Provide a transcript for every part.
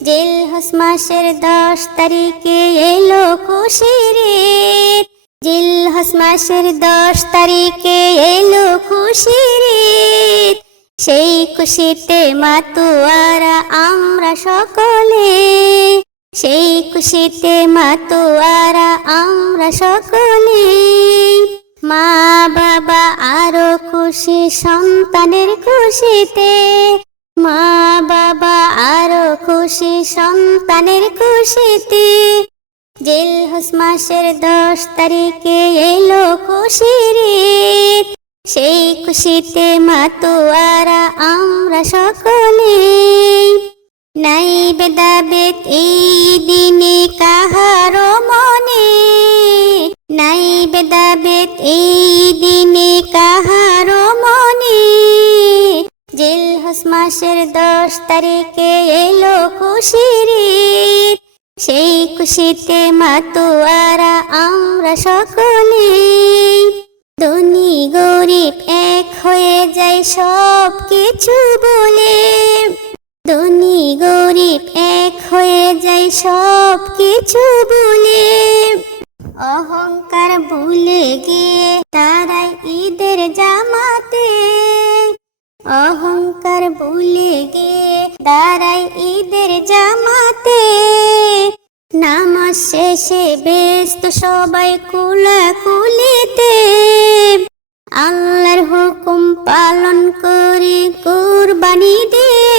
জিলহজ মাসের 10 তারিখে এলো খুশির ঈদ। জিলহজ মাসের 10 তারিখে এলো খুশির ঈদ। সেই খুশিতে মাতোয়ারা আমরা সকলে, সেই খুশিতে মাতোয়ারা আমরা সকলে। মা বাবা আরো খুশি সন্তানের খুশিতে, মা বাবা আরো খুশি সন্তানের খুশিতে। জিলহজ মাসের 10 তারিখে এলো খুশির ঈদ। সেই খুশিতে মাতোয়ারা আমরা সকলে। নাই ভেদাভেদ এই দিনে কাহারো মনে, নাই ভেদাভেদ এই দিনে কাহারো মনে। জিলহজ মাসের 10 তারিখে এলো খুশির ঈদ। সেই খুশিতে মাতোয়ারা আমরা সকলে। ধনী গরিব এক হয়ে যায় সব কিছু বলে, ধনী গরিব এক হয়ে যায় সব কিছু বলে। অহংকার ভুলে গিয়ে তারাই ঈদের জামাতে, অহংকার ভুলে গিয়ে দাঁড়াই ঈদের জামাতে। নামাজ শেষে ব্যস্ত সবাই কুলাকুলিতে, আল্লাহর হুকুম পালন করে কুরবানি দিয়ে।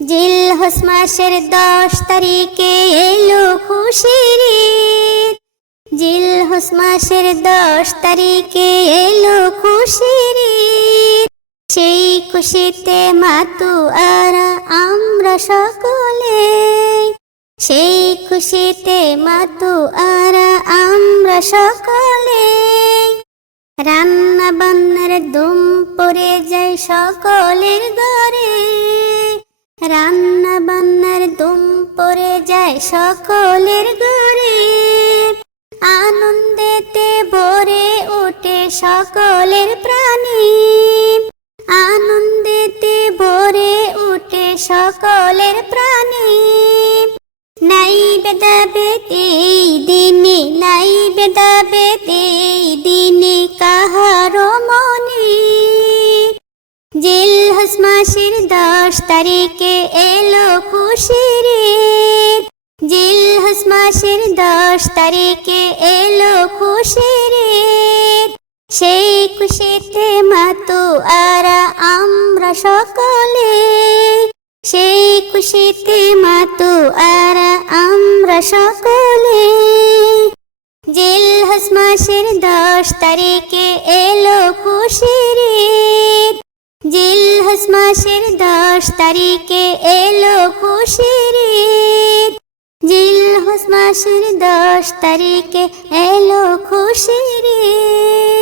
জিলহজ মাসের 10 তারিখে এলো খুশির ঈদ। জিলহজ মাসের 10 তারিখে এলো খুশির ঈদ। সেই খুশিতে মাতোয়ারা আমরা সকলে, সেই খুশিতে মাতোয়ারা আমরা সকলে। রান্না বান্নার ধুম পড়ে যায় সকলের ঘরে, রান্না বান্নার ধুম পড়ে যায় সকলের ঘরে। আনন্দেতে ভরে ওঠে সকলের প্রাণী, আনন্দেতে ভরে ওঠে সকলের প্রাণী। নাই ভেদাভেদ এই দিনে, নাই ভেদাভেদ এই দিনে কাহারো মনে। জিলহজ মাসের 10 তারিখে এলো খুশির ঈদ। জিলহজ মাসের 10 তারিখে এলো খুশির ঈদ। সেই খুশিতে মাতোয়ারা আমরা সকলে, সেই খুশিতে মাতোয়ারা আমরা সকলে। জিলহজ মাসের 10 তারিখে এলো খুশির ঈদ। জিলহজ মাসের 10 তারিখে এলো খুশির ঈদ। জিলহজ মাসের 10 তারিখে এলো খুশির ঈদ।